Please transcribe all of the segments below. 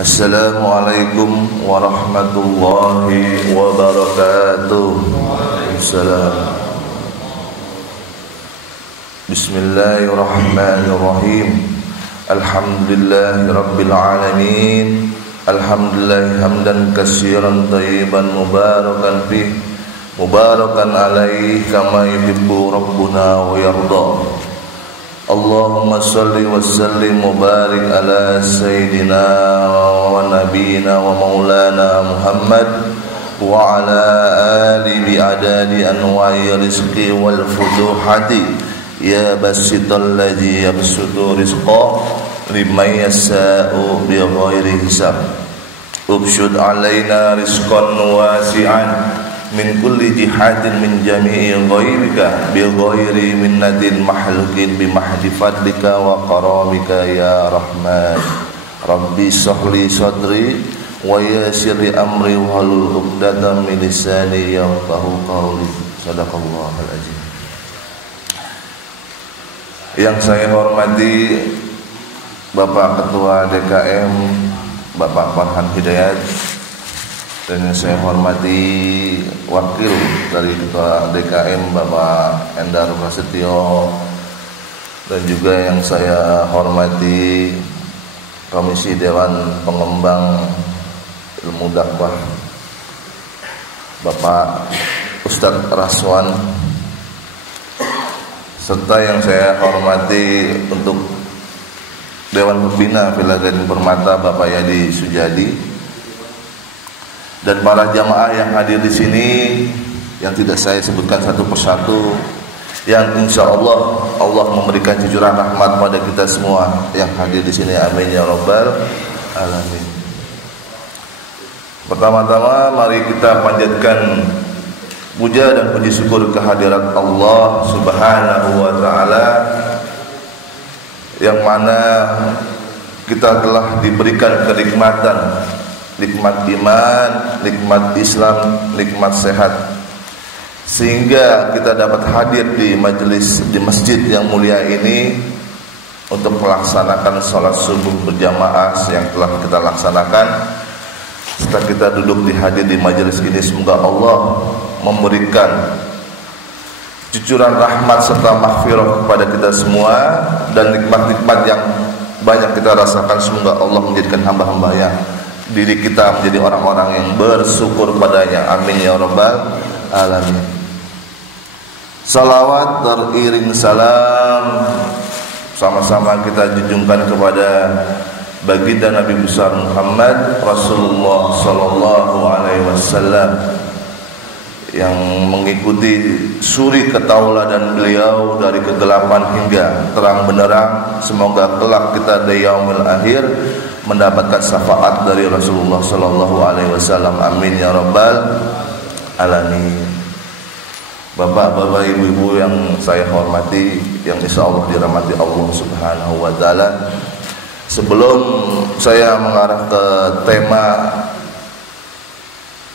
Assalamualaikum warahmatullahi wabarakatuh. Waalaikumsalam. Bismillahirrahmanirrahim. Alhamdulillahi rabbil alamin. Alhamdulillah hamdan katsiran thayyiban mubarakan fih, mubarakan alaihi kama yuhibbu rabbuna wa yarda. Allahumma salli wa sallim wa barik ala sayyidina wa nabiyina wa maulana Muhammad wa ala ali bi'adadi anwa'i rizqi wal fuduhati ya basital ladzi yabsutu rizqa liman yasa'u bi ghairi hisab. Ubsyud alaina rizqan wasi'an min kulli jihadin min jami'i ghairika bi ghairi minnatin mahlukin bi mahdi fadlika wa karamika ya rahman. Rabbi sahli sadri wa yassir amri wahlul 'uqdatam min lisani yafqahu qawli. Shadaqallahul azim. Yang saya hormati Bapak Ketua DKM Bapak Farhan Hidayat, dan yang saya hormati Wakil dari Ketua DKM Bapak Endar Prasetyo, dan juga yang saya hormati Komisi Dewan Pengembang Ilmu Dakwah Bapak Ustadz Raswan, serta yang saya hormati untuk Dewan Pembina Villa Gading Permata Bapak Yadi Sujadi, dan para jamaah yang hadir di sini yang tidak saya sebutkan satu persatu, yang insya Allah memberikan cucuran rahmat pada kita semua yang hadir di sini. Amin ya rabbal alamin. Pertama-tama mari kita panjatkan puja dan puji syukur kehadirat Allah Subhanahu wa taala, yang mana kita telah diberikan kenikmatan, nikmat iman, nikmat Islam, nikmat sehat, sehingga kita dapat hadir di majelis di masjid yang mulia ini untuk melaksanakan sholat subuh berjamaah yang telah kita laksanakan. Setelah kita duduk hadir di majelis ini, semoga Allah memberikan cucuran rahmat serta maghfirah kepada kita semua, dan nikmat-nikmat yang banyak kita rasakan, semoga Allah menjadikan hamba-hambanya diri kita menjadi orang-orang yang bersyukur padanya. Amin ya rabbal alamin. Salawat teriring salam sama-sama kita junjungkan kepada baginda Nabi besar Muhammad Rasulullah sallallahu alaihi wasallam, yang mengikuti suri ketauladan beliau dari kegelapan hingga terang benderang. Semoga kelak kita di yaumil akhir mendapatkan syafaat dari Rasulullah sallallahu alaihi wasallam. Amin ya rabbal alamin. Bapak-bapak, ibu-ibu yang saya hormati, yang insyaallah dirahmati Allah Subhanahu wa taala. Sebelum saya mengarah ke tema,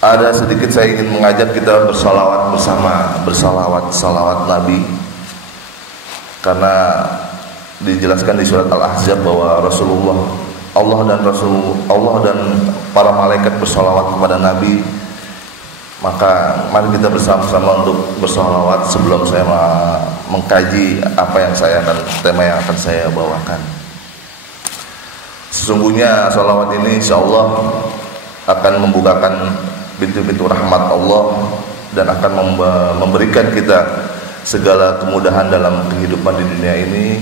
ada sedikit saya ingin mengajak kita bersalawat bersama, salawat Nabi, karena dijelaskan di surat Al-Ahzab bahwa Allah dan para malaikat bersalawat kepada Nabi. Maka mari kita bersama-sama untuk bersalawat sebelum saya mengkaji tema yang akan saya bawakan. Sesungguhnya salawat ini insyaallah akan membukakan pintu-pintu rahmat Allah dan akan memberikan kita segala kemudahan dalam kehidupan di dunia ini,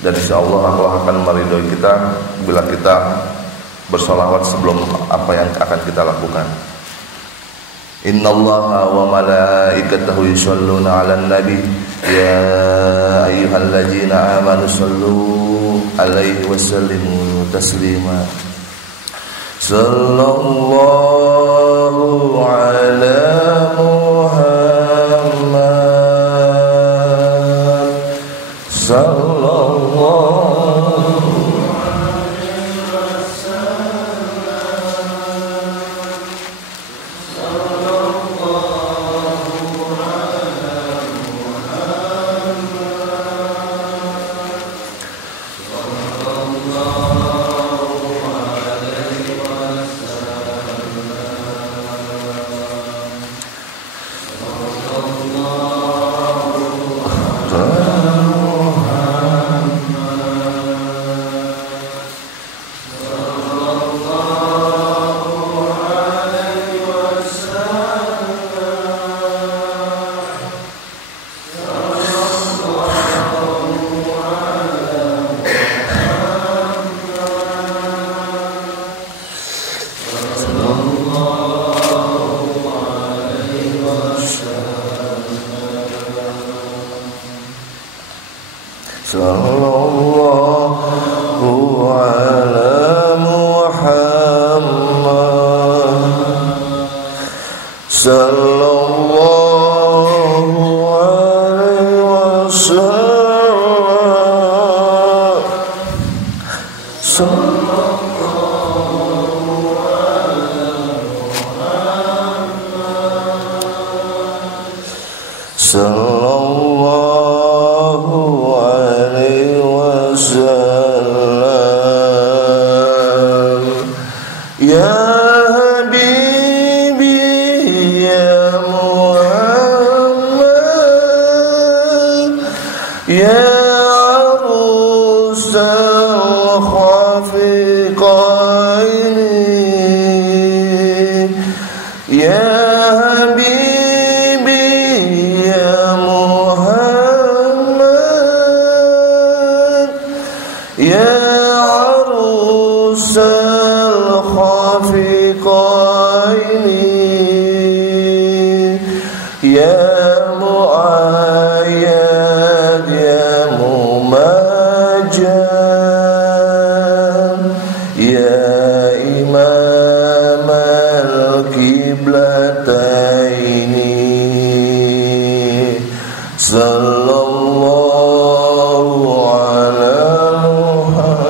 dan insyaallah Allah akan meridhoi kita bila kita bersalawat sebelum apa yang akan kita lakukan. Innallaha wa malaikatahu yusholluna 'alan nabi ya ayyuhalladzina amanu shallu 'alaihi wa sallimu taslima. Sallallahu ala Muhammad sallallahu Sallallahu alaihi wasallam. Ya Habibi ya Muhammad, ya arusal khafiqaini, ya Habibi ya Muhammad, ya arusal khafiqaini, ya muayyad ya mumajjad, ya imam al-qiblataini, sallallahu ala Muhammad.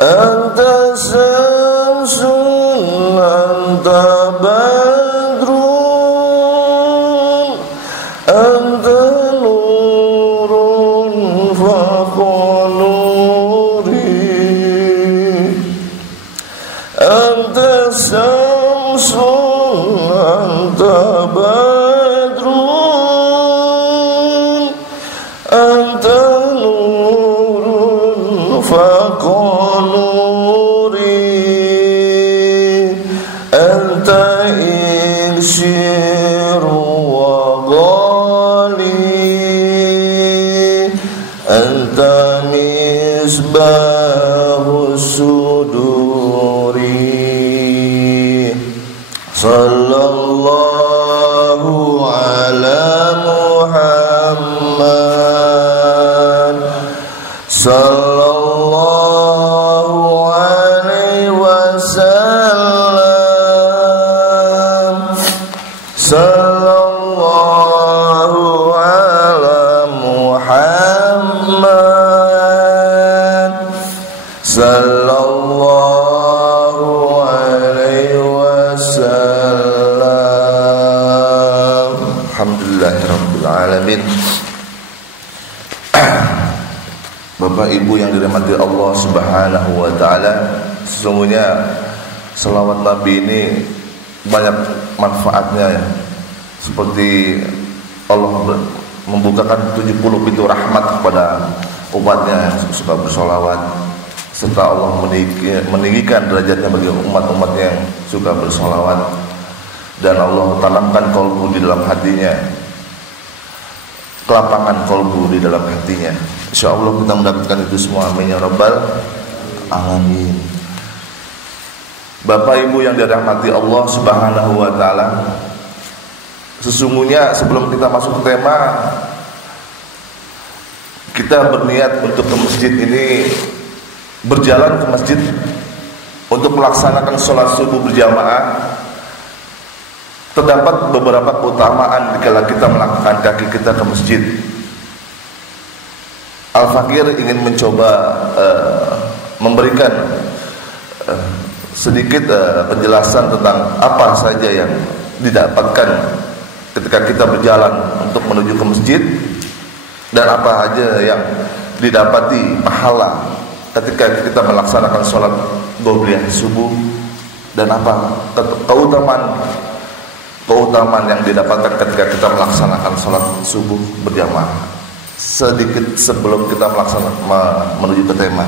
Anta samsun anta badrun, anta nurun fawqa nuri, anta samsun anta badrun, anta nurun fawqa إنشر وغالي، أنت مصباح الصدور، صلى الله على محمد، صلى الله عليه وسلم، sallallahu ala Muhammad, sallallahu alaihi wasallam. Alhamdulillahirabbil alamin. Bapak Ibu yang dirahmati Allah Subhanahu wa taala, sesungguhnya selawat Nabi ini banyak manfaatnya ya. Seperti Allah membukakan 70 pintu rahmat kepada umatnya yang suka bersolawat, serta Allah meninggikan derajatnya bagi umat-umatnya yang suka bersolawat, dan Allah tanamkan kolbu di dalam hatinya, kelapangan kolbu di dalam hatinya. Insya Allah kita mendapatkan itu semua. Amin ya rabbal alamin. Bapak Ibu yang dirahmati Allah Subhanahu wa taala, sesungguhnya sebelum kita masuk ke tema, kita berniat untuk ke masjid ini, berjalan ke masjid untuk melaksanakan sholat subuh berjamaah. Terdapat beberapa keutamaan jika kita melangkahkan kaki kita ke masjid. Al-Fakir ingin mencoba memberikan sedikit penjelasan tentang apa saja yang didapatkan ketika kita berjalan untuk menuju ke masjid, dan apa aja yang didapati pahala ketika kita melaksanakan sholat qobliyah subuh, dan apa keutamaan yang didapatkan ketika kita melaksanakan sholat subuh berjamaah. Sedikit sebelum kita menuju ke tema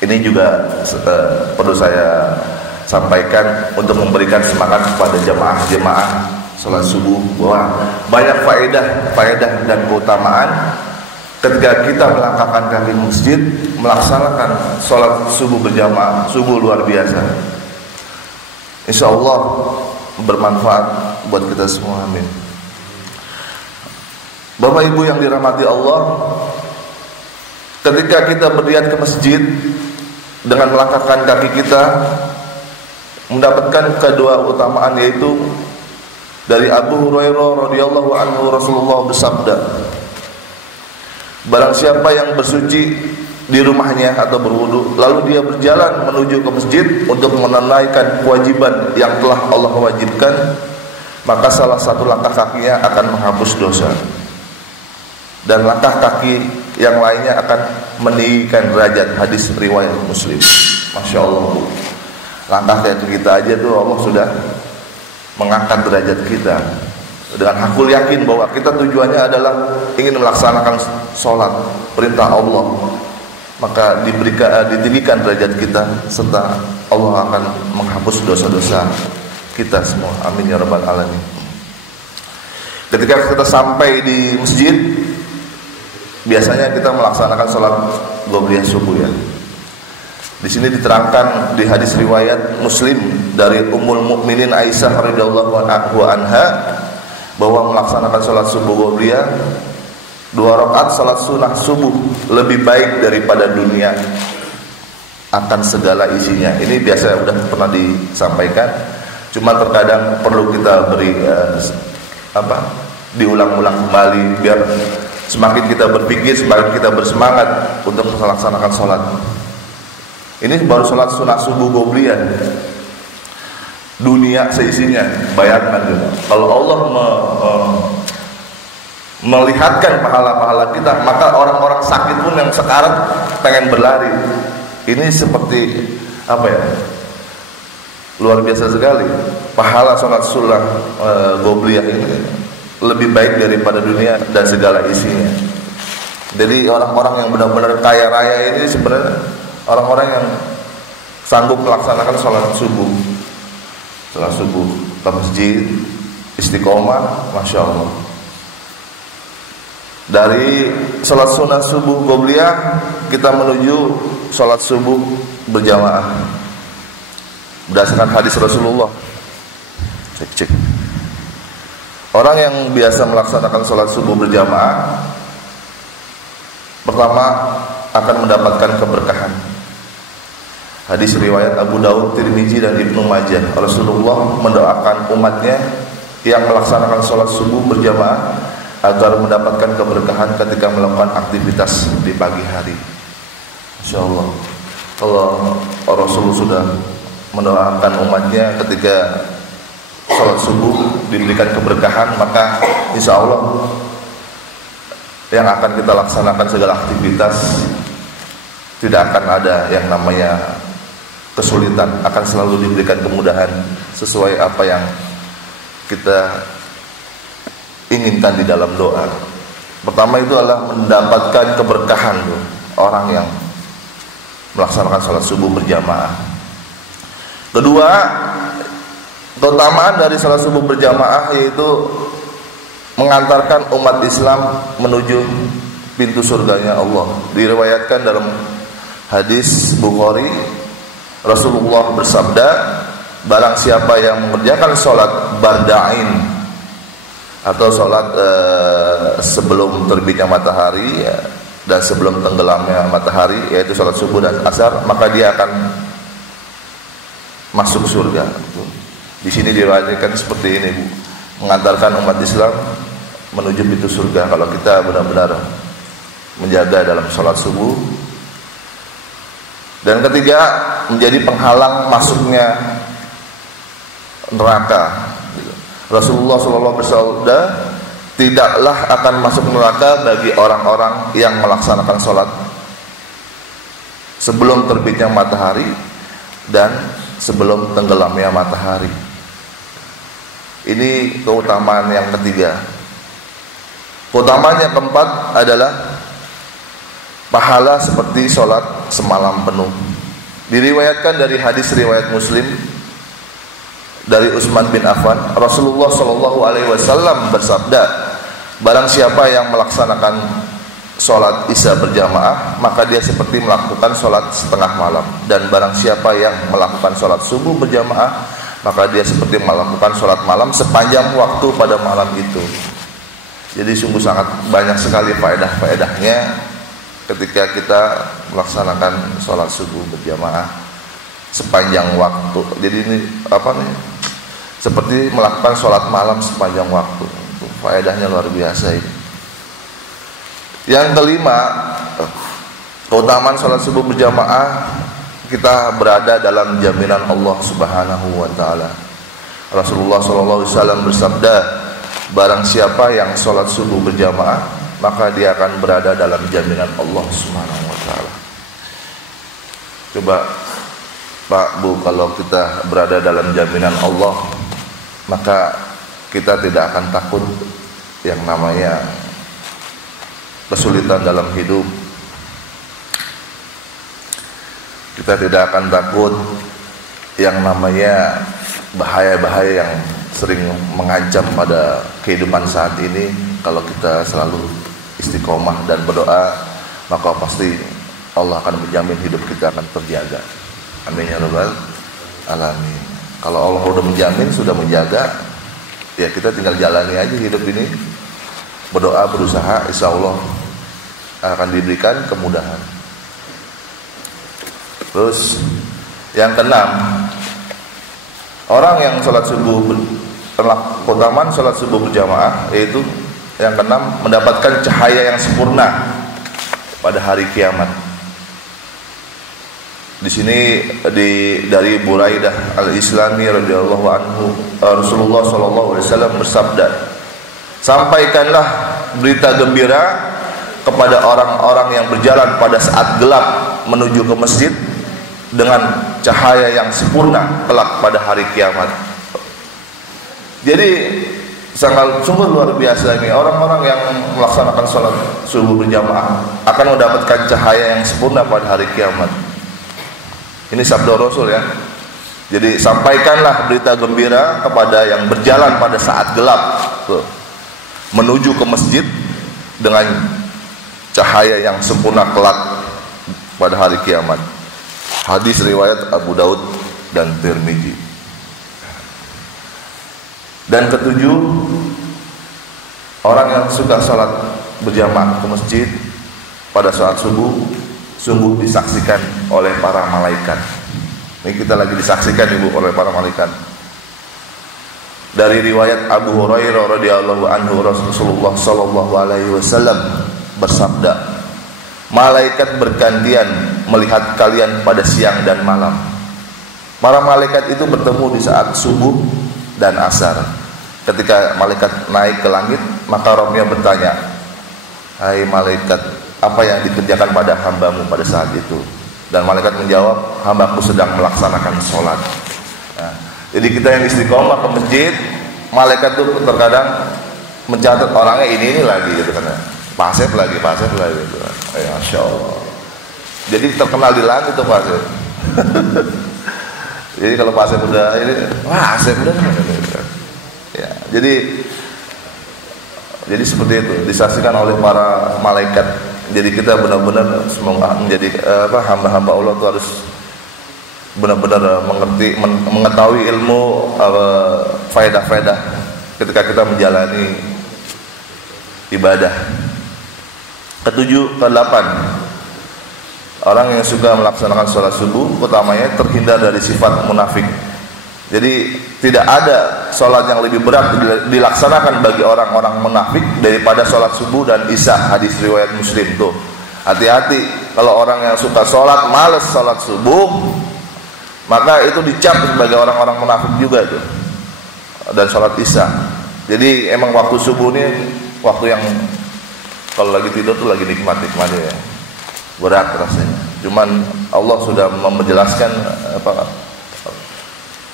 ini juga perlu saya sampaikan untuk memberikan semangat kepada jemaah sholat subuh, bahwa banyak faedah dan keutamaan ketika kita melangkahkan kaki masjid, melaksanakan sholat subuh berjamaah, subuh luar biasa. Insya Allah bermanfaat buat kita semua, amin. Bapak Ibu yang dirahmati Allah, ketika kita berniat ke masjid dengan melangkahkan kaki kita, mendapatkan kedua utamaan, yaitu dari Abu Hurairah radhiyallahu anhu, Rasulullah bersabda, barang siapa yang bersuci di rumahnya atau berwudu, lalu dia berjalan menuju ke masjid untuk menunaikan kewajiban yang telah Allah wajibkan, maka salah satu langkah kakinya akan menghapus dosa, dan langkah kaki yang lainnya akan meninggikan derajat. Hadis riwayat Muslim. Masya Allah, langkah kaki kita aja tuh Allah sudah mengangkat derajat kita. Dengan hakul yakin bahwa kita tujuannya adalah ingin melaksanakan sholat perintah Allah, maka ditinggikan derajat kita, serta Allah akan menghapus dosa-dosa kita semua, amin ya rabbal alamin. Ketika kita sampai di masjid, biasanya kita melaksanakan sholat qobliyah subuh ya. Di sini diterangkan di hadis riwayat Muslim dari Ummul Mukminin Aisyah radhiyallahu anha bahwa melaksanakan sholat subuh qobliyah 2 rakaat sholat sunnah subuh lebih baik daripada dunia akan segala isinya. Ini biasa sudah pernah disampaikan, cuma terkadang perlu kita beri diulang-ulang kembali biar semakin kita berpikir, semakin kita bersemangat untuk melaksanakan sholat. Ini baru sholat sunnah subuh qobliyah. Dunia seisinya, bayangkan juga. Kalau Allah melihatkan pahala-pahala kita, maka orang-orang sakit pun yang sekarat pengen berlari. Ini seperti apa ya? Luar biasa sekali. Pahala sholat sunnah qobliyah ini lebih baik daripada dunia dan segala isinya. Jadi orang-orang yang benar-benar kaya raya ini sebenarnya orang-orang yang sanggup melaksanakan sholat subuh ke masjid, istiqomah, masya Allah. Dari sholat sunnah subuh qobliyah kita menuju sholat subuh berjamaah berdasarkan hadis Rasulullah. Cek. Orang yang biasa melaksanakan sholat subuh berjamaah, pertama akan mendapatkan keberkahan. Hadis riwayat Abu Daud, Tirmizi dan Ibnu Majah. Rasulullah mendoakan umatnya yang melaksanakan sholat subuh berjamaah agar mendapatkan keberkahan ketika melakukan aktivitas di pagi hari. Insya Allah, kalau Rasul sudah mendoakan umatnya ketika sholat subuh diberikan keberkahan, maka insya Allah yang akan kita laksanakan segala aktivitas tidak akan ada yang namanya kesulitan, akan selalu diberikan kemudahan sesuai apa yang kita inginkan di dalam doa. Pertama itu adalah mendapatkan keberkahan tuh, orang yang melaksanakan sholat subuh berjamaah. Kedua, keutamaan dari sholat subuh berjamaah yaitu mengantarkan umat Islam menuju pintu surganya Allah. Diriwayatkan dalam hadis Bukhari, Rasulullah bersabda, barang siapa yang mengerjakan sholat barda'in atau sholat sebelum terbitnya matahari dan sebelum tenggelamnya matahari, yaitu sholat subuh dan asar, maka dia akan masuk surga. Di sini diriwayatkan seperti ini, Bu, mengantarkan umat Islam menuju pintu surga kalau kita benar-benar menjaga dalam sholat subuh. Dan ketiga, menjadi penghalang masuknya neraka. Rasulullah SAW bersabda, tidaklah akan masuk neraka bagi orang-orang yang melaksanakan sholat sebelum terbitnya matahari dan sebelum tenggelamnya matahari. Ini keutamaan yang ketiga. Keutamaan yang keempat adalah pahala seperti sholat semalam penuh. Diriwayatkan dari hadis riwayat Muslim dari Utsman bin Affan, Rasulullah SAW bersabda, barang siapa yang melaksanakan sholat isya berjamaah, maka dia seperti melakukan sholat setengah malam. Dan barang siapa yang melakukan sholat subuh berjamaah, maka dia seperti melakukan sholat malam sepanjang waktu pada malam itu. Jadi sungguh sangat banyak sekali faedah-faedahnya ketika kita melaksanakan sholat subuh berjamaah sepanjang waktu. Jadi ini apa nih? Seperti melakukan sholat malam sepanjang waktu. Faedahnya luar biasa ini. Yang kelima, keutamaan sholat subuh berjamaah, kita berada dalam jaminan Allah Subhanahu wa taala. Rasulullah sallallahu alaihi wasallam bersabda, barang siapa yang sholat subuh berjamaah, maka dia akan berada dalam jaminan Allah Subhanahu wa taala. Coba Pak Bu, kalau kita berada dalam jaminan Allah, maka kita tidak akan takut yang namanya kesulitan dalam hidup. Kita tidak akan takut yang namanya bahaya-bahaya yang sering mengancam pada kehidupan saat ini. Kalau kita selalu istiqomah dan berdoa, maka pasti Allah akan menjamin hidup kita akan terjaga. Amin ya rabbal alamin. Kalau Allah sudah menjamin, sudah menjaga, ya kita tinggal jalani aja hidup ini, berdoa, berusaha, insya Allah akan diberikan kemudahan. Terus yang keenam, orang yang sholat subuh, keutamaan sholat subuh berjamaah, yaitu yang keenam, mendapatkan cahaya yang sempurna pada hari kiamat. Di sini dari Buraidah Al-Islami radhiyallahu anhu, Rasulullah sallallahu alaihi wasallam bersabda, sampaikanlah berita gembira kepada orang-orang yang berjalan pada saat gelap menuju ke masjid dengan cahaya yang sempurna kelak pada hari kiamat. Jadi sangat sungguh luar biasa ini, orang-orang yang melaksanakan sholat subuh berjamaah akan mendapatkan cahaya yang sempurna pada hari kiamat. Ini sabda Rasul ya. Jadi sampaikanlah berita gembira kepada yang berjalan pada saat gelap menuju ke masjid dengan cahaya yang sempurna kelak pada hari kiamat. Hadis riwayat Abu Daud dan Tirmizi. Dan ketujuh, orang yang suka sholat berjamaah ke masjid pada saat subuh sungguh disaksikan oleh para malaikat. Ini kita lagi disaksikan Ibu oleh para malaikat. Dari riwayat Abu Hurairah radhiyallahu anhu, Rasulullah sallallahu alaihi wasallam bersabda, malaikat bergantian melihat kalian pada siang dan malam. Para malaikat itu bertemu di saat subuh dan asar. Ketika malaikat naik ke langit, maka Rabbnya bertanya, hai malaikat, apa yang dikerjakan pada hambamu pada saat itu? Dan malaikat menjawab, hambaku sedang melaksanakan sholat. Nah, jadi kita yang istiqomah ke masjid, malaikat tuh terkadang mencatat orangnya ini lagi gitu kan, pasif lagi gitu kan. Masya Allah. Jadi terkenal di langit tuh pasif. Jadi kalau pasif udah ini, wah pasif udah gitu kan. Ya, jadi seperti itu disaksikan oleh para malaikat. Jadi kita benar-benar semoga menjadi hamba-hamba Allah itu harus benar-benar mengetahui ilmu faedah-faedah ketika kita menjalani ibadah. Kedelapan, orang yang suka melaksanakan sholat subuh utamanya terhindar dari sifat munafik. Jadi tidak ada sholat yang lebih berat dilaksanakan bagi orang-orang munafik daripada sholat subuh dan isya. Hadis riwayat Muslim tuh. Hati-hati kalau orang yang suka sholat malas sholat subuh, maka itu dicap sebagai orang-orang munafik juga tuh. Dan sholat isya. Jadi emang waktu subuh ini waktu yang kalau lagi tidur tuh lagi nikmat-nikmatnya ya. Berat rasanya. Cuman Allah sudah menjelaskan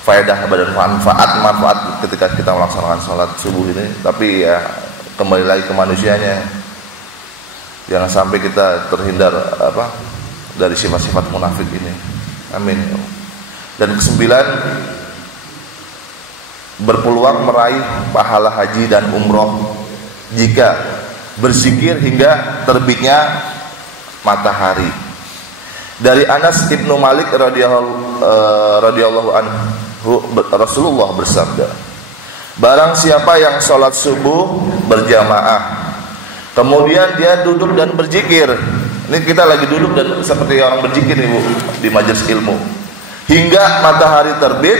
faedah dan manfaat ketika kita melaksanakan sholat subuh ini. Tapi ya kembali lagi ke manusianya, jangan sampai kita terhindar dari sifat-sifat munafik ini. Amin. Dan kesembilan, berpeluang meraih pahala haji dan umroh jika berzikir hingga terbitnya matahari. Dari Anas ibnu Malik radhiyallahu anhu, Rasulullah bersabda, barang siapa yang sholat subuh berjamaah, kemudian dia duduk dan berzikir. Ini kita lagi duduk dan seperti orang berzikir nih Bu, di majelis ilmu, hingga matahari terbit,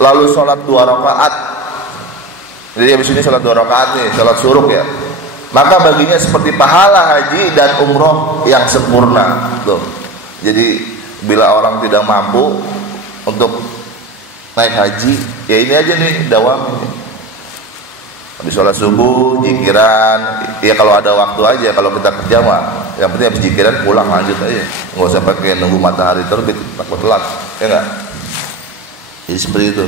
lalu sholat 2 rakaat. Jadi habis ini sholat 2 rakaat nih, sholat syuruk ya, maka baginya seperti pahala haji dan umroh yang sempurna. Tuh. Jadi bila orang tidak mampu untuk naik haji, ya ini aja nih dawam ini. Habis sholat subuh, jikiran, ya kalau ada waktu aja. Kalau kita kerja mah, yang penting habis jikiran pulang lanjut aja, nggak usah pakai nunggu matahari terbit, takut telat, ya nggak? Jadi seperti itu.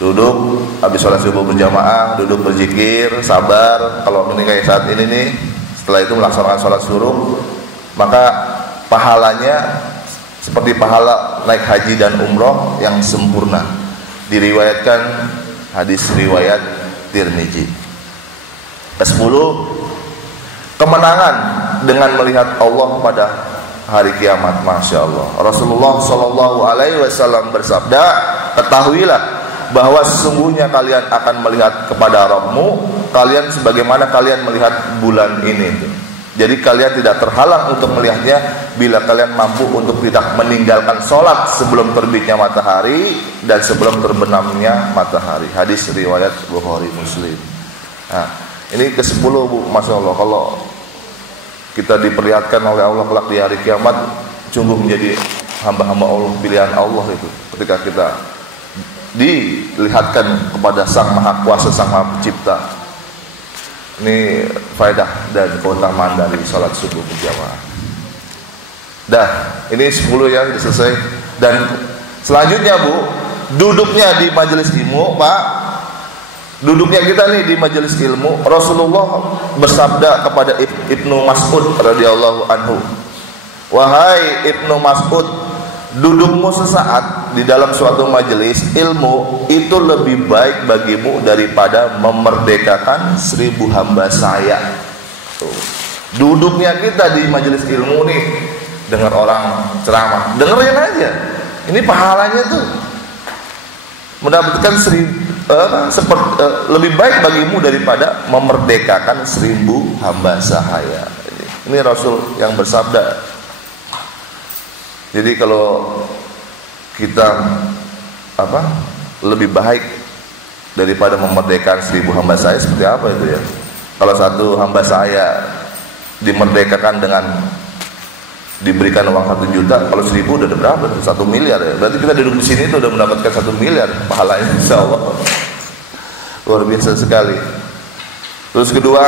Duduk, habis sholat subuh berjamaah, duduk berzikir, sabar. Kalau ini kayak saat ini nih, setelah itu melaksanakan sholat suruh, maka pahalanya seperti pahala naik haji dan umroh yang sempurna. Diriwayatkan hadis riwayat Tirmizi. Ke-10, kemenangan dengan melihat Allah pada hari kiamat. Masya Allah. Rasulullah Shallallahu Alaihi Wasallam bersabda, ketahuilah bahwa sesungguhnya kalian akan melihat kepada Rabbmu kalian sebagaimana kalian melihat bulan ini. Jadi kalian tidak terhalang untuk melihatnya bila kalian mampu untuk tidak meninggalkan sholat sebelum terbitnya matahari dan sebelum terbenamnya matahari. Hadis riwayat Bukhari Muslim. Nah, ini ke-10 Bu, Masya Allah. Kalau kita diperlihatkan oleh Allah kelak di hari kiamat, sungguh menjadi hamba-hamba Allah, pilihan Allah itu. Ketika kita dilihatkan kepada Sang Maha Kuasa, Sang Maha Pencipta. Ini faedah dan keutamaan dari sholat subuh berjamaah. Dah, ini 10 ya, sudah selesai. Dan selanjutnya Bu, duduknya di majelis ilmu, Pak. Duduknya kita nih di majelis ilmu, Rasulullah bersabda kepada Ibnu Mas'ud radhiyallahu anhu, wahai Ibnu Mas'ud, dudukmu sesaat di dalam suatu majelis ilmu itu lebih baik bagimu daripada memerdekakan 1000 hamba saya. Tuh. Duduknya kita di majelis ilmu nih, dengar orang ceramah, dengerin aja. Ini pahalanya tuh mendapatkan lebih baik bagimu daripada memerdekakan 1000 hamba sahaya. Ini Rasul yang bersabda. Jadi kalau kita lebih baik daripada memerdekakan 1000 hamba saya, seperti apa itu ya? Kalau satu hamba saya dimerdekakan dengan diberikan uang 1 juta, kalau 1000 udah ada berapa? 1 miliar ya. Berarti kita duduk di sini itu udah mendapatkan 1 miliar pahalanya, insyaallah. Luar biasa sekali. Terus kedua,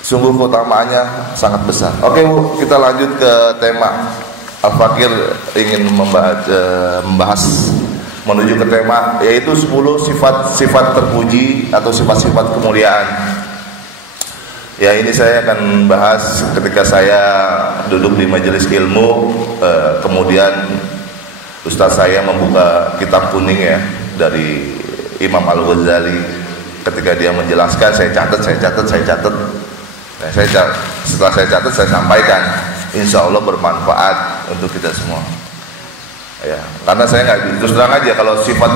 sungguh keutamaannya sangat besar. Oke Bu, kita lanjut ke tema. Al-Fakir ingin membahas menuju ke tema, yaitu 10 sifat-sifat terpuji atau sifat-sifat kemuliaan. Ya, ini saya akan bahas ketika saya duduk di majelis ilmu, kemudian Ustaz saya membuka kitab kuning ya dari Imam Al-Ghazali. Ketika dia menjelaskan, saya catat. Nah, setelah saya catat, saya sampaikan. Insya Allah bermanfaat untuk kita semua. Ya, karena saya nggak, terus terang aja, kalau sifat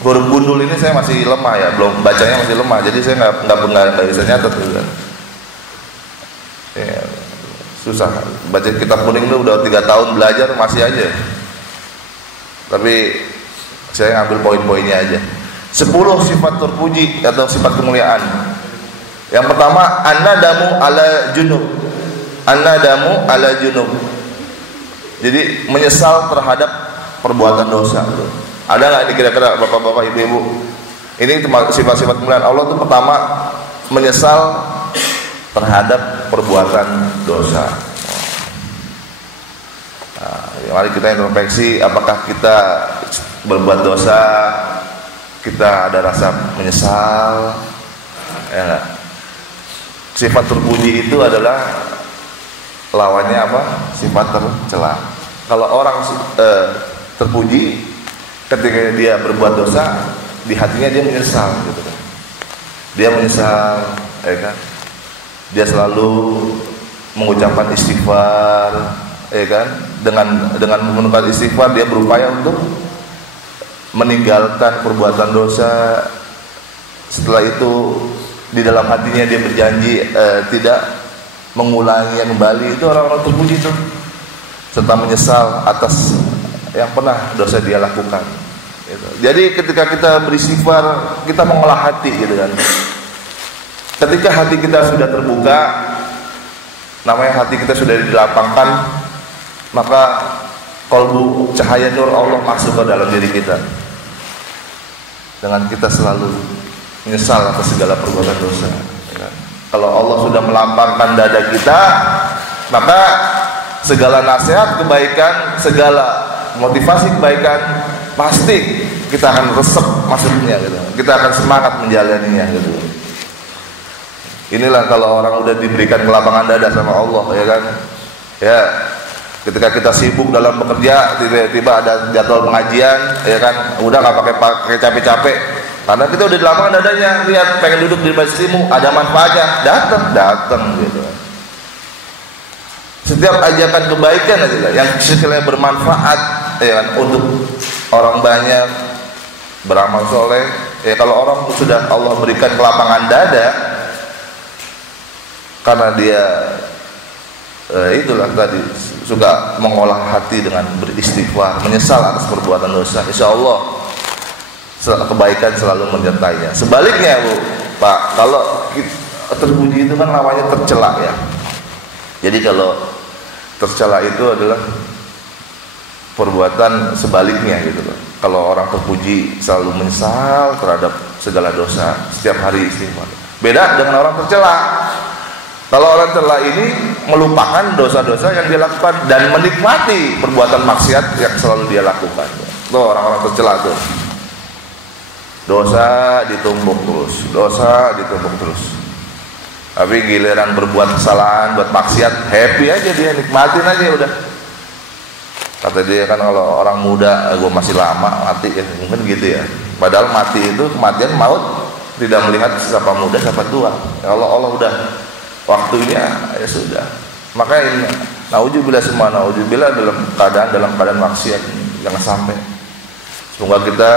huruf gundul ini saya masih lemah ya, belum bacanya masih lemah, jadi saya nggak bisa nyatet gitu kan. Ya, susah. Baca kitab kuning itu udah 3 tahun belajar masih aja. Tapi saya ngambil poin-poinnya aja. 10 sifat terpuji atau sifat kemuliaan. Yang pertama, an-nadamu ala junub. An-nadamu ala junub. Jadi menyesal terhadap perbuatan dosa. Ada nggak ini kira-kira bapak-bapak, ibu-ibu? Ini sifat-sifat kemuliaan Allah itu pertama, menyesal terhadap perbuatan dosa. Nah, mari kita introspeksi, apakah kita berbuat dosa, kita ada rasa menyesal, ya enggak? Sifat terpuji itu adalah lawannya apa? Sifat tercela. Kalau orang terpuji, ketika dia berbuat dosa, di hatinya dia menyesal gitu kan. Dia menyesal, ya kan? Dia selalu mengucapkan istighfar, ya kan? Dengan mengucapkan istighfar dia berupaya untuk meninggalkan perbuatan dosa. Setelah itu di dalam hatinya dia berjanji tidak mengulanginya kembali. Itu orang-orang terpuji itu, serta menyesal atas yang pernah dosa dia lakukan gitu. Jadi ketika kita beristighfar, kita mengolah hati gitu kan. Ketika hati kita sudah terbuka, namanya hati kita sudah dilapangkan, maka qalbu, cahaya nur Allah masuk ke dalam diri kita. Dengan kita selalu menyesal atas segala perbuatan dosa ya kan? Kalau Allah sudah melapangkan dada kita, maka segala nasihat kebaikan, segala motivasi kebaikan pasti kita akan resep masuknya gitu. Kita akan semangat menjalaninya gitu. Inilah kalau orang udah diberikan kelapangan dada sama Allah ya kan. Ya, ketika kita sibuk dalam bekerja, tiba-tiba ada jadwal pengajian ya kan, udah nggak pakai capek-capek karena kita udah di lapangan dadanya, lihat pengen duduk di majelis ilmu, ada manfaatnya, datang gitu. Setiap ajakan kebaikan adalah yang sekiranya bermanfaat ya kan, untuk orang banyak, beramal soleh. Ya kalau orang sudah Allah berikan kelapangan dada, karena dia itulah tadi suka mengolah hati dengan beristighfar, menyesal atas perbuatan dosa, insya Allah kebaikan selalu menyertainya. Sebaliknya Bu, Pak, kalau terpuji itu kan namanya tercela ya. Jadi kalau tercela itu adalah perbuatan sebaliknya gitu loh. Kalau orang terpuji selalu menyesal terhadap segala dosa, setiap hari istighfar. Beda dengan orang tercela. Kalau orang tercela ini melupakan dosa-dosa yang dia lakukan dan menikmati perbuatan maksiat yang selalu dia lakukan. Tuh orang-orang tercela tuh. Dosa ditumpuk terus, dosa ditumpuk terus. Tapi giliran berbuat kesalahan, buat maksiat, happy aja dia, nikmatin aja udah. Kata dia kan kalau orang muda, gue masih lama mati ya, mungkin gitu ya. Padahal mati itu kematian maut tidak melihat siapa muda siapa tua. Ya Allah udah waktunya ya sudah. Makanya naudzubillah semua naudzubillah dalam keadaan maksiat jangan sampai. Semoga kita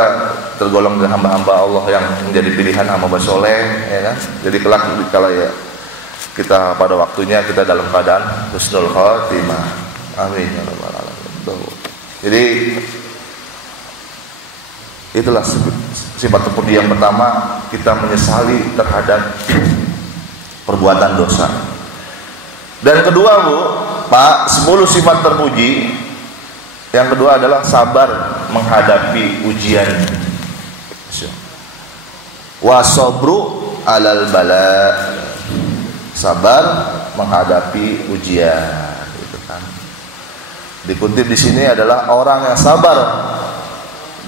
tergolong dari hamba-hamba Allah yang menjadi pilihan hamba soleh ya kan. Jadi kelak kalau ya kita pada waktunya kita dalam keadaan husnul khotimah. Amin ya rabbal alamin. Jadi itulah sifat terpuji yang pertama, kita menyesali terhadap perbuatan dosa. Dan kedua Bu, Pak, 10 sifat terpuji. Yang kedua adalah sabar menghadapi ujian. Wasobru alal bala, sabar menghadapi ujian. Gitu kan. Dikutip di sini adalah orang yang sabar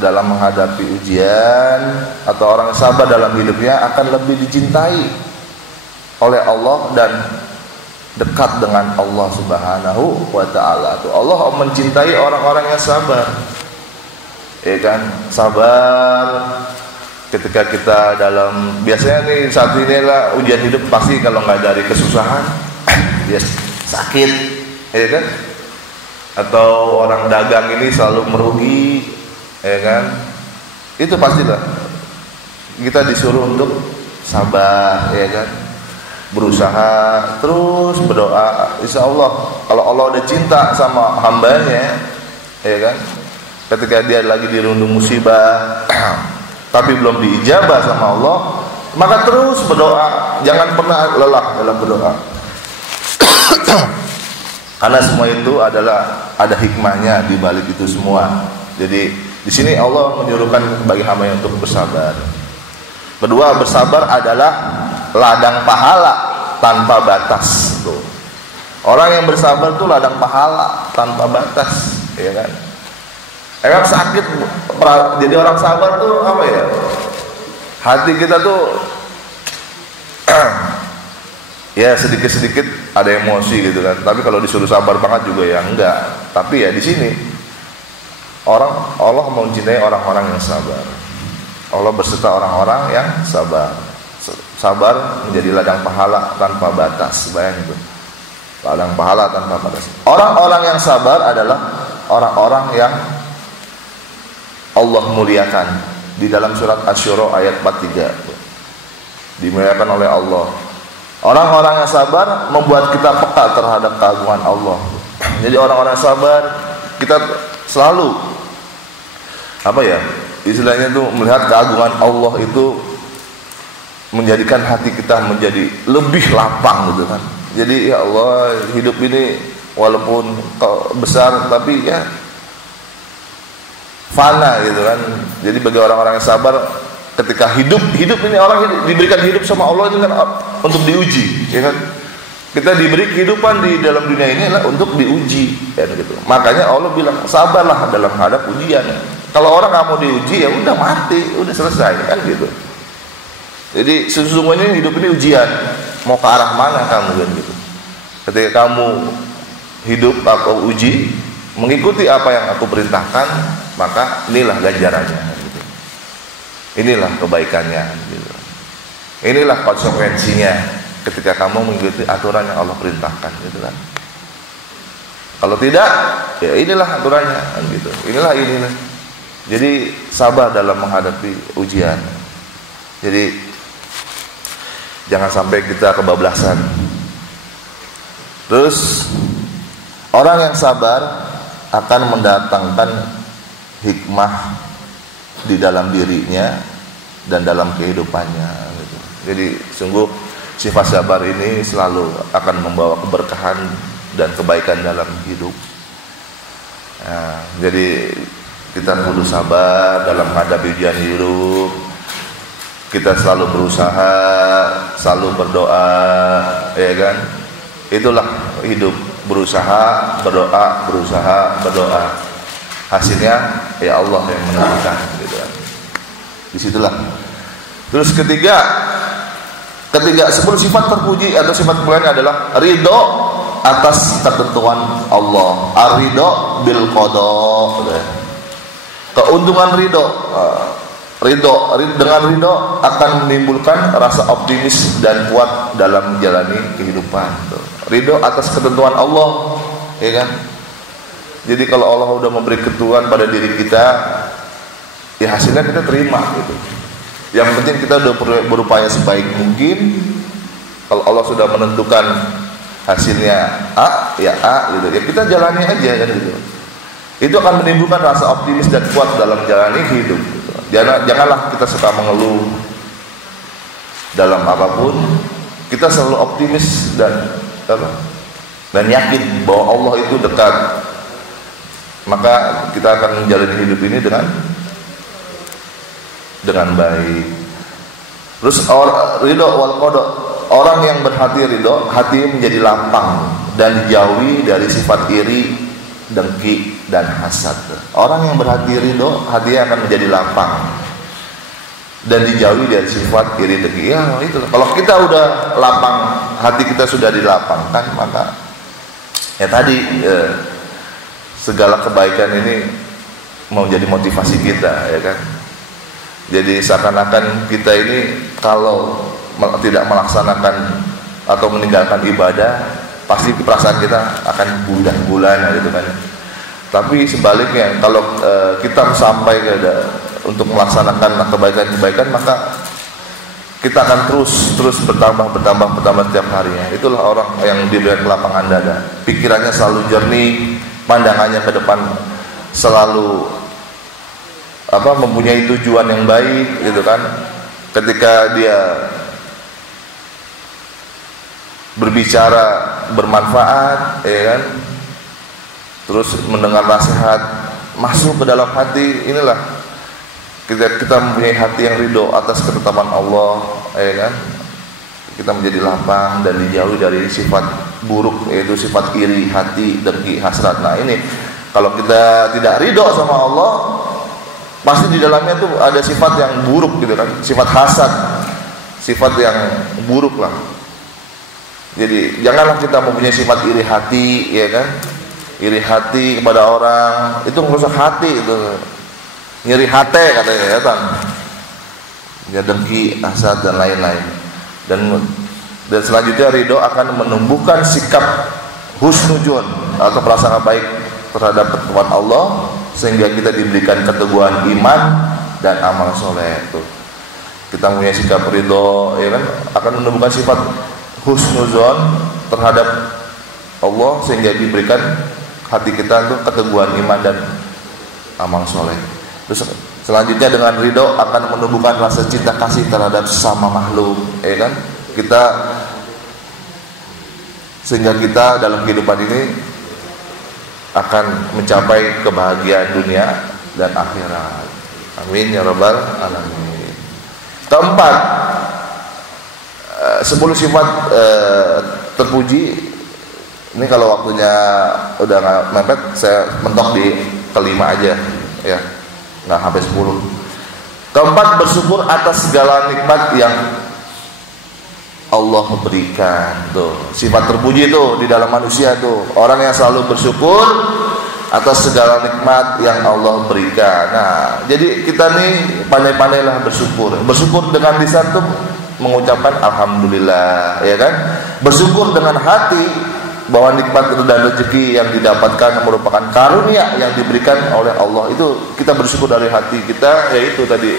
dalam menghadapi ujian atau orang yang sabar dalam hidupnya akan lebih dicintai oleh Allah dan dekat dengan Allah Subhanahu wa ta'ala. Allah mencintai orang-orang yang sabar. Ya kan? Sabar ketika kita dalam, biasanya nih saat inilah ujian hidup pasti kalau nggak dari kesusahan ya sakit, ya kan? Atau orang dagang ini selalu merugi, ya kan? Itu pastilah kita disuruh untuk sabar, ya kan? Berusaha terus berdoa, insya Allah kalau Allah udah cinta sama hambanya ya kan, ketika dia lagi dirundung musibah tapi belum diijabah sama Allah, maka terus berdoa, jangan pernah lelah dalam berdoa. Karena semua itu adalah ada hikmahnya di balik itu semua. Jadi di sini Allah menyuruhkan bagi hambanya untuk bersabar. Kedua, bersabar adalah ladang pahala tanpa batas. Tuh. Orang yang bersabar tuh ladang pahala tanpa batas, ya kan? Emang sakit, jadi orang sabar tuh apa ya? Hati kita tuh ya sedikit-sedikit ada emosi gitu kan. Tapi kalau disuruh sabar banget juga ya enggak. Tapi ya di sini Allah mencintai orang-orang yang sabar. Allah berserta orang-orang yang sabar. sabar menjadi ladang pahala tanpa batas. Bayangin itu, ladang pahala tanpa batas. Orang-orang yang sabar adalah orang-orang yang Allah muliakan. Di dalam surat Asy-Syura ayat 43, dimuliakan oleh Allah. Orang-orang yang sabar membuat kita peka terhadap keagungan Allah. Jadi orang-orang sabar, kita selalu istilahnya itu melihat keagungan Allah itu menjadikan hati kita menjadi lebih lapang gitu kan. Jadi ya Allah, hidup ini walaupun besar tapi ya fana gitu kan. Jadi bagi orang-orang yang sabar, ketika hidup ini orang diberikan hidup sama Allah itu kan untuk diuji, ya kan? Kita diberi kehidupan di dalam dunia ini adalah untuk diuji, ya gitu. Makanya Allah bilang sabarlah dalam menghadap ujian. Kalau orang nggak mau diuji ya udah mati, udah selesai kan gitu. Jadi sesungguhnya hidup ini ujian, mau ke arah mana kamu kan gitu. Ketika kamu hidup aku uji, mengikuti apa yang aku perintahkan, maka inilah ganjarannya gitu. Inilah kebaikannya gitu. Inilah konsekuensinya ketika kamu mengikuti aturan yang Allah perintahkan gitu kan. Kalau tidak, ya inilah aturannya kan gitu. Inilah. Jadi sabar dalam menghadapi ujian. Jadi jangan sampai kita kebablasan. Terus orang yang sabar akan mendatangkan hikmah di dalam dirinya dan dalam kehidupannya gitu. Jadi sungguh sifat sabar ini selalu akan membawa keberkahan dan kebaikan dalam hidup. Nah, jadi kita perlu sabar dalam menghadapi ujian hidup. Kita selalu berusaha, selalu berdoa, ya kan? Itulah hidup, berusaha, berdoa. Hasilnya ya Allah yang menentukan gitu kan. Disitulah. Terus ketiga 10 sifat terpuji atau sifat kemuliaan adalah ridho atas ketentuan Allah. Ar-ridho bil qada. Keuntungan dengan ridho akan menimbulkan rasa optimis dan kuat dalam menjalani kehidupan. Ridho atas ketentuan Allah, ya kan? Jadi kalau Allah sudah memberi ketentuan pada diri kita, ya hasilnya kita terima gitu. Yang penting kita sudah berupaya sebaik mungkin. Kalau Allah sudah menentukan hasilnya A, ya A gitu. Ya kita jalani aja kan gitu. Itu akan menimbulkan rasa optimis dan kuat dalam menjalani hidup gitu. Janganlah kita suka mengeluh dalam apapun. Kita selalu optimis dan yakin bahwa Allah itu dekat. Maka kita akan menjalani hidup ini dengan baik. Terus ridho wal qada, orang yang berhati ridho, hati menjadi lapang dan dijauhi dari sifat iri, dengki dan hasad. Orang yang berhati ridho, hatinya akan menjadi lapang dan dijauhi dari sifat iri, dengki. Ya itu. Kalau kita udah lapang, hati kita sudah dilapangkan, maka ya tadi segala kebaikan ini mau jadi motivasi kita, ya kan? Jadi seakan-akan kita ini kalau tidak melaksanakan atau meninggalkan ibadah, pasti perasaan kita akan gundah gulana gitu kan. Tapi sebaliknya, kalau kita sampai untuk melaksanakan kebaikan-kebaikan, maka kita akan terus bertambah setiap harinya. Itulah orang yang diberikan kelapangan dada. Pikirannya selalu jernih, pandangannya ke depan selalu mempunyai tujuan yang baik gitu kan. Ketika dia berbicara bermanfaat, ya kan, terus mendengar nasihat masuk ke dalam hati. Inilah kita mempunyai hati yang ridho atas ketetapan Allah, ya kan. Kita menjadi lapang dan dijauhi dari sifat buruk, yaitu sifat iri hati, dengki, hasrat. Nah ini kalau kita tidak ridho sama Allah, pasti di dalamnya tuh ada sifat yang buruk gitu kan, sifat hasad, sifat yang buruk lah. Jadi janganlah kita mempunyai sifat iri hati, ya kan? Iri hati kepada orang itu merusak hati itu. Nyeri hati katanya ya kan. Ya dengki, hasad dan lain-lain. Dan selanjutnya ridho akan menumbuhkan sikap husnuzon atau prasangka baik terhadap ketentuan Allah, sehingga kita diberikan keteguhan iman dan amal soleh. Tuh, kita punya sikap ridho, ya kan, akan menumbuhkan sifat husnuzon terhadap Allah, sehingga diberikan hati kita untuk keteguhan iman dan amal soleh. Terus selanjutnya dengan ridho akan menumbuhkan rasa cinta kasih terhadap sesama makhluk, ya kan, kita, sehingga kita dalam kehidupan ini akan mencapai kebahagiaan dunia dan akhirat. Amin ya rabbal alamin. Keempat, 10 sifat terpuji. Ini kalau waktunya udah nggak mepet, saya mentok di kelima aja, ya, nggak sampai 10. Keempat, bersyukur atas segala nikmat yang Allah berikan. Tuh, sifat terpuji itu di dalam manusia tuh, orang yang selalu bersyukur atas segala nikmat yang Allah berikan. Nah, jadi kita nih pandai-pandailah bersyukur. Bersyukur dengan lisan tuh mengucapkan alhamdulillah, ya kan? Bersyukur dengan hati bahwa nikmat dan rezeki yang didapatkan merupakan karunia yang diberikan oleh Allah. Itu kita bersyukur dari hati kita, yaitu tadi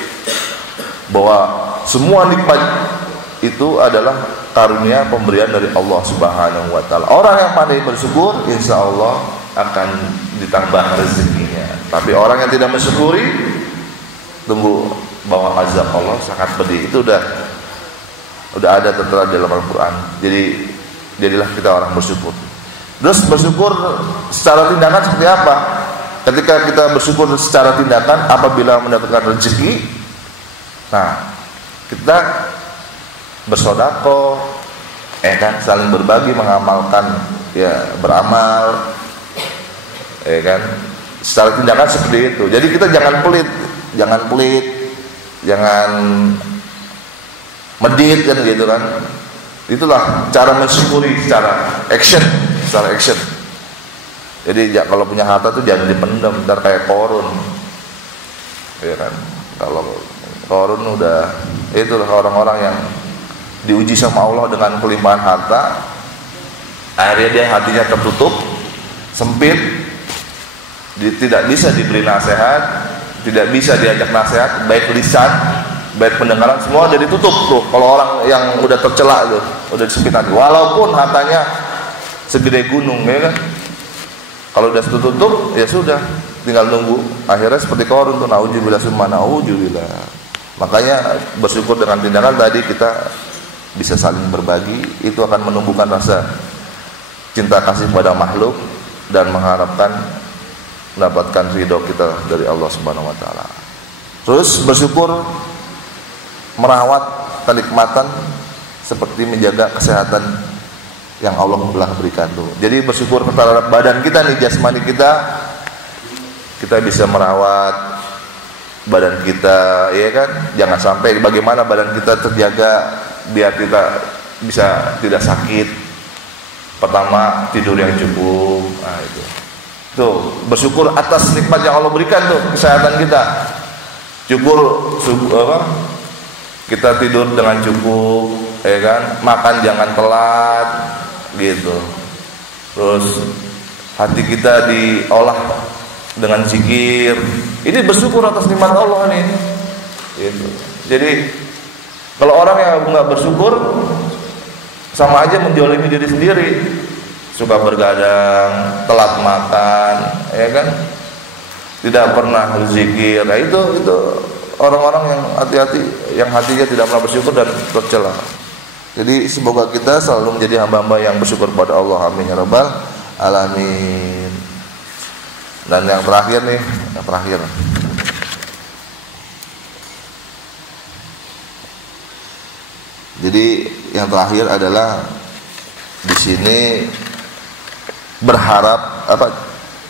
bahwa semua nikmat itu adalah karunia pemberian dari Allah Subhanahu wa taala. Orang yang pandai bersyukur, insya Allah akan ditambah rezekinya. Tapi orang yang tidak mensyukuri, tunggu bahwa azab Allah sangat pedih. Itu udah ada tertera dalam Al-Qur'an. Jadi jadilah kita orang bersyukur. Terus bersyukur secara tindakan seperti apa? Ketika kita bersyukur secara tindakan, apabila mendapatkan rezeki, nah, kita bersedekah, kan, saling berbagi, mengamalkan, ya, beramal, ya kan, secara tindakan seperti itu. Jadi kita jangan pelit, jangan medit, kan, gitu kan. Itulah cara mensyukuri secara action. Jadi kalau punya harta tuh jangan dipendam, ntar kayak Korun, ya kan. Kalau Korun udah, itulah orang-orang yang diuji sama Allah dengan kelimpahan harta, akhirnya dia hatinya tertutup, sempit, tidak bisa diberi nasihat, tidak bisa diajak nasihat, baik lisan, baik pendengaran, semua udah ditutup tuh. Kalau orang yang udah tercela tuh, udah disempit hati, walaupun hartanya segede gunung, ya kan. Kalau udah tertutup, ya sudah, tinggal nunggu. Akhirnya seperti Korun tuh, naudzubillah summa naudzubillah. Makanya bersyukur dengan tindakan tadi, kita bisa saling berbagi, itu akan menumbuhkan rasa cinta kasih pada makhluk dan mengharapkan mendapatkan ridho kita dari Allah Subhanahu wa taala. Terus bersyukur merawat kenikmatan seperti menjaga kesehatan yang Allah telah berikan tuh. Jadi bersyukur terhadap badan kita nih, jasmani kita bisa merawat badan kita, ya kan? Jangan sampai, bagaimana badan kita terjaga biar kita bisa tidak sakit. Pertama, tidur yang cukup. Nah, itu. Tuh, bersyukur atas nikmat yang Allah berikan tuh, kesehatan kita. Kita tidur dengan cukup, ya kan? Makan jangan telat, gitu. Terus hati kita diolah dengan zikir. Ini bersyukur atas nikmat Allah nih. Gitu. Jadi kalau orang yang nggak bersyukur, sama aja menzalimi diri sendiri. Suka bergadang, telat makan, ya kan? Tidak pernah berzikir. Nah, itu orang-orang yang hati-hati, yang hatinya tidak pernah bersyukur dan tercela. Jadi semoga kita selalu menjadi hamba-hamba yang bersyukur pada Allah. Amin ya rabbal alamin. Dan yang terakhir nih, jadi yang terakhir adalah di sini berharap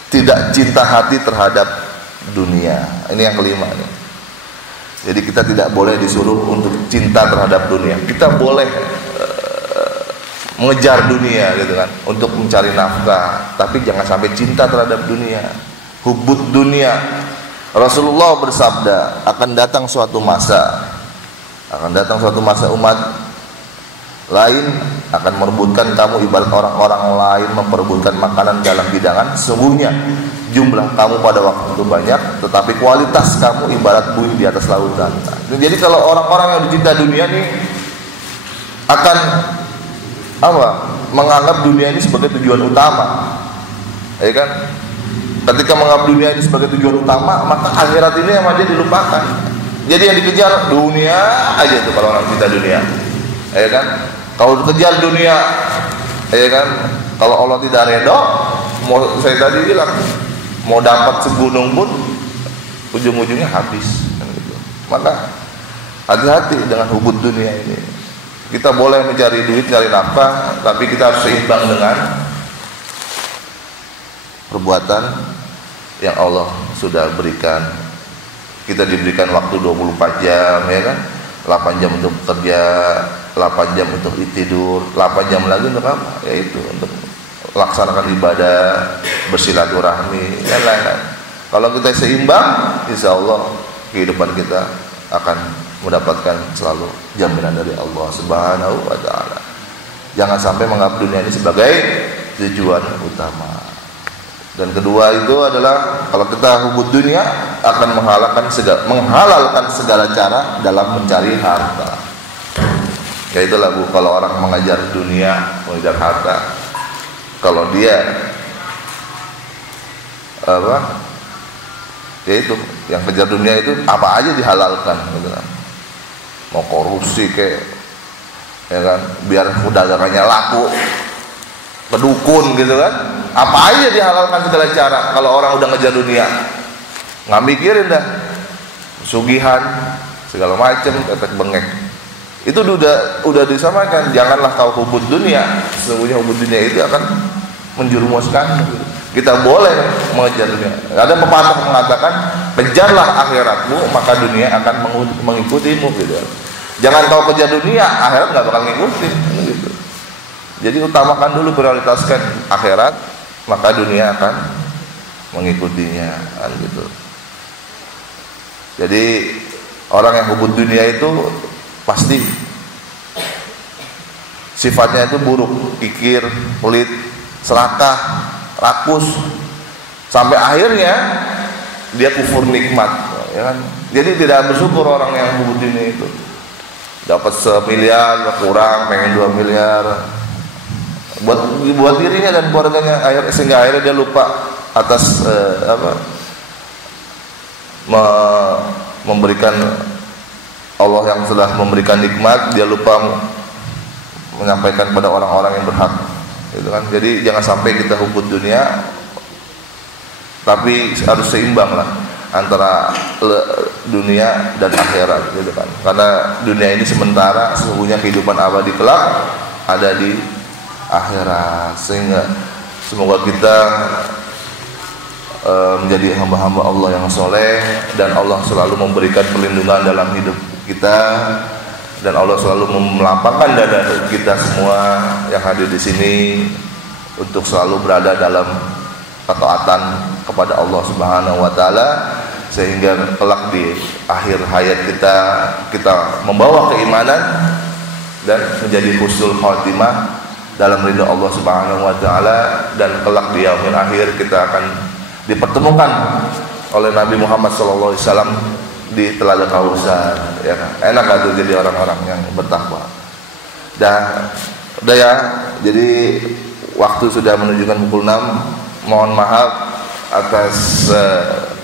tidak cinta hati terhadap dunia. Ini yang kelima nih. Jadi kita tidak boleh disuruh untuk cinta terhadap dunia. Kita boleh mengejar dunia, gitu kan, untuk mencari nafkah, tapi jangan sampai cinta terhadap dunia. Hubud dunia. Rasulullah bersabda, akan datang suatu masa umat lain akan merebutkan kamu ibarat orang-orang lain memperebutkan makanan dalam hidangan. Sesungguhnya jumlah kamu pada waktu itu banyak, tetapi kualitas kamu ibarat buih di atas lautan. Jadi kalau orang-orang yang dicinta dunia ini akan menganggap dunia ini sebagai tujuan utama, ya kan? Ketika menganggap dunia ini sebagai tujuan utama, maka akhirat ini yang aja dilupakan. Jadi yang dikejar dunia aja tuh kalau orang cinta dunia, ya kan? Kalau dikejar dunia, ya kan? Kalau Allah tidak redho, saya tadi bilang, mau dapat segunung pun ujung-ujungnya habis, kan gitu. Maka hati-hati dengan hubud dunia ini. Kita boleh mencari duit, cari nafkah, tapi kita harus seimbang dengan perbuatan yang Allah sudah berikan. Kita diberikan waktu 24 jam, ya kan? 8 jam untuk bekerja, 8 jam untuk tidur, 8 jam lagi untuk apa? Yaitu untuk laksanakan ibadah, bersilaturahmi, dan lain-lain. Kalau kita seimbang, insya Allah kehidupan kita akan mendapatkan selalu jaminan dari Allah Subhanahu wa Ta'ala. Jangan sampai menganggap dunia ini sebagai tujuan utama. Dan kedua itu adalah kalau kita hubud dunia akan menghalalkan segala cara dalam mencari harta. Ya itulah Bu, kalau orang mengejar dunia, mengejar harta, kalau dia ya itu yang kejar dunia itu apa aja dihalalkan, gitu kan. Mau korupsi kayak, ya kan, biar dagangannya laku, pedukun gitu kan, apa aja dihalalkan segala cara. Kalau orang udah ngejar dunia, nggak mikirin dah sugihan segala macem, tetek bengek, itu udah disamakan. Janganlah kau hubud dunia, sesungguhnya hubud dunia itu akan menjerumuskan. Kita boleh mengejar dunia. Ada pepatah mengatakan, kejarlah akhiratmu maka dunia akan mengikutimu, gitu. Jangan kau kejar dunia, akhirat nggak bakal ngikutin, gitu. Jadi utamakan dulu, prioritaskan akhirat, maka dunia akan mengikutinya, kan gitu. Jadi orang yang hubud dunia itu pasti sifatnya itu buruk, kikir, pelit, serakah, rakus, sampai akhirnya dia kufur nikmat, ya kan? Jadi tidak bersyukur orang yang hubud dunia itu. Dapat 1 miliar kurang, pengen 2 miliar buat dirinya dan keluarganya, sehingga akhirnya dia lupa atas memberikan Allah yang sudah memberikan nikmat. Dia lupa menyampaikan pada orang-orang yang berhak, gitu kan. Jadi jangan sampai kita hubud dunia, tapi harus seimbang lah antara dunia dan akhirat, gitu kan. Karena dunia ini sementara, sesungguhnya kehidupan abadi kelak ada di akhirat. Sehingga semoga kita menjadi hamba-hamba Allah yang soleh, dan Allah selalu memberikan perlindungan dalam hidup kita, dan Allah selalu melapangkan dada kita semua yang hadir di sini untuk selalu berada dalam ketaatan kepada Allah Subhanahu wa Ta'ala, sehingga kelak di akhir hayat kita membawa keimanan dan menjadi husnul khatimah dalam ridha Allah Subhanahu wa Ta'ala. Dan kelak di yaumil akhir kita akan dipertemukan oleh Nabi Muhammad SAW di Telaga Kausar, ya kan? Enak gak tuh jadi orang-orang yang bertakwa. Udah ya, jadi waktu sudah menunjukkan pukul 6. Mohon maaf atas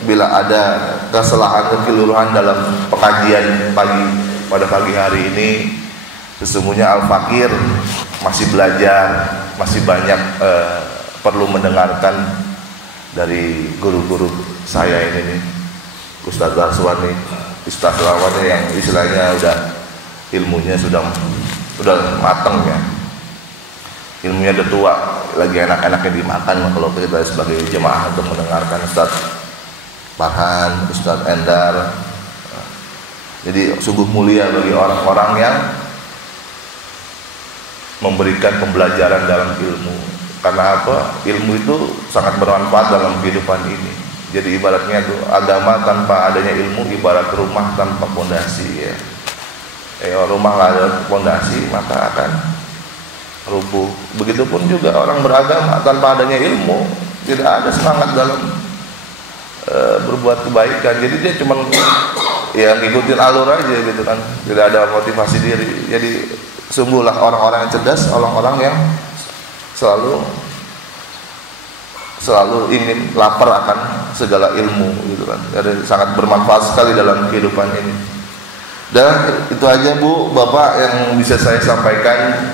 bila ada kesalahan kekeliruan dalam pengajian pada pagi hari ini. Sesungguhnya Al-Fakir masih belajar, masih banyak perlu mendengarkan dari guru-guru saya ini nih, Ustaz Arswani, Ustaz Lawannya yang istilahnya ilmunya sudah matang ya, ilmunya udah tua, lagi enak-enaknya dimakan kalau kita sebagai jemaah untuk mendengarkan Ustaz Farhan, Ustaz Endar. Jadi sungguh mulia bagi orang-orang yang memberikan pembelajaran dalam ilmu. Karena apa? Ilmu itu sangat bermanfaat dalam kehidupan ini. Jadi ibaratnya itu agama tanpa adanya ilmu ibarat rumah tanpa fondasi, ya. rumah nggak ada fondasi maka akan rubuh. Begitupun juga orang beragama tanpa adanya ilmu tidak ada semangat dalam berbuat kebaikan. Jadi dia cuma ya ngikutin alur aja gitu kan, tidak ada motivasi diri. Jadi sungguhlah orang-orang yang cerdas, orang-orang yang selalu ingin lapar akan segala ilmu gitu kan. Jadi sangat bermanfaat sekali dalam kehidupan ini. Dan itu aja Bu, Bapak yang bisa saya sampaikan.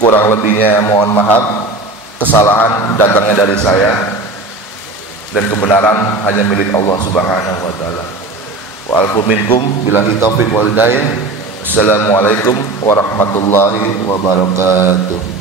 Kurang lebihnya mohon maaf. Kesalahan datangnya dari saya dan kebenaran hanya milik Allah Subhanahu wa taala. Wa alfu minkum billahi taufiq wal hidayah. Assalamualaikum warahmatullahi wabarakatuh.